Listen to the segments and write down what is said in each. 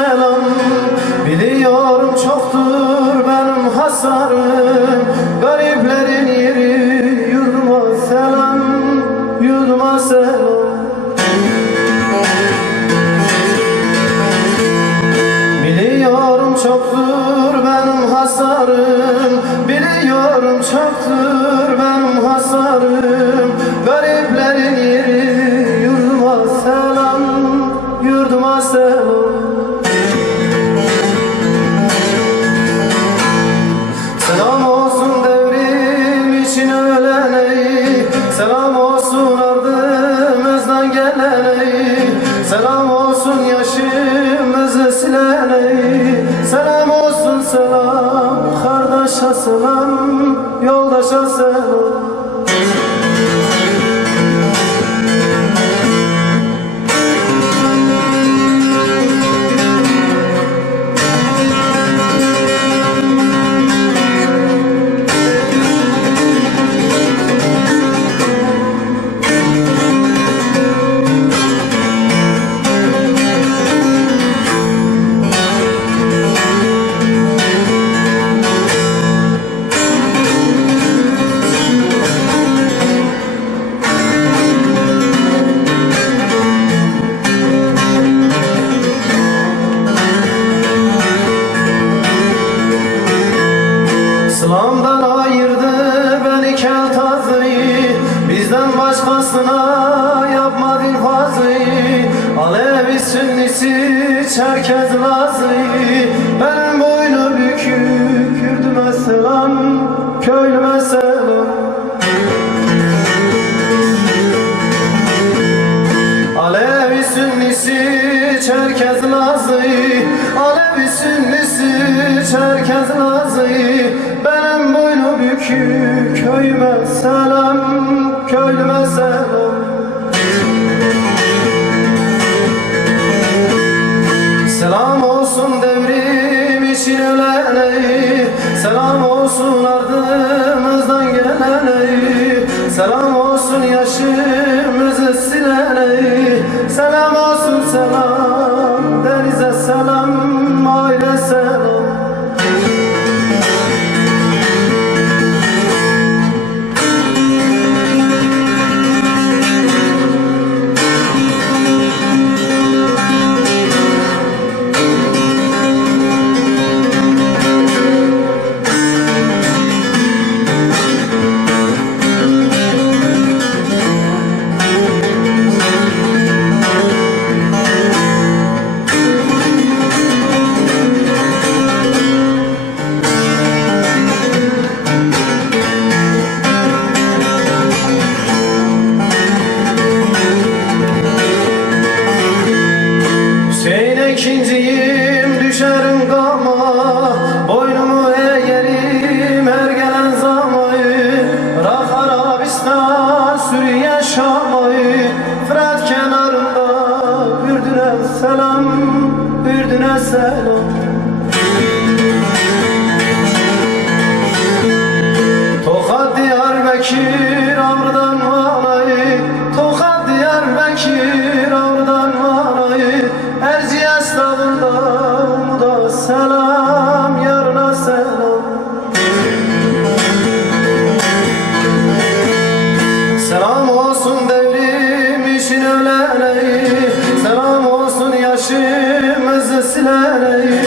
selam. Biliyorum çoktur benim hasarım, gariplerin yeri yurduma selam, yurduma selam. Biliyorum çoktur benim hasarım, biliyorum çoktur benim hasarım, gariplerin yeri yurduma selam, yurduma selam. Selam olsun devrim için ölene, selam olsun ardımızdan gelene, selam olsun yaşımızı silene, selam olsun selam, kardeşe selam, yoldaşa selam. İslam'dan ayırdı beni kel tazıyı, bizden başkasına yapmadı infazıyı. Alevi Sünnisi Çerkez Lazıyı, benim boynu bükük Kürdüme selam, köylüme selam. Alevi Sünnisi Çerkez Lazıyı, Alevi Sünnisi Çerkez Lazıyı, benim boynu bükük köyüme selam, köylüme selam. Selam olsun devrim için ölene, selam olsun ardımızdan gelene, selam olsun yaşımızı silene, selam olsun selam, denize selam, aile selam. İkinciyim düşerim gama, boynumu eğerim her gelen zamayı. Irak, Arabistan, Suriye, Şam'ı, Fırat kenarında Ürdün'e selam, Ürdün'e selam. Tokat, Diyarbakır, Avru'dan Vanayı, Tokat, Diyarbakır, Avru'dan Vanayı, Erciyes dağında umuda selam, yarına selam. Selam olsun devrim için ölene, selam olsun yaşımızı silene,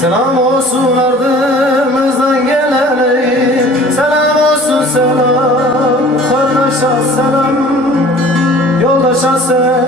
selam olsun ardımızdan gelene, selam olsun selam, kardeşe selam, yoldaşa selam.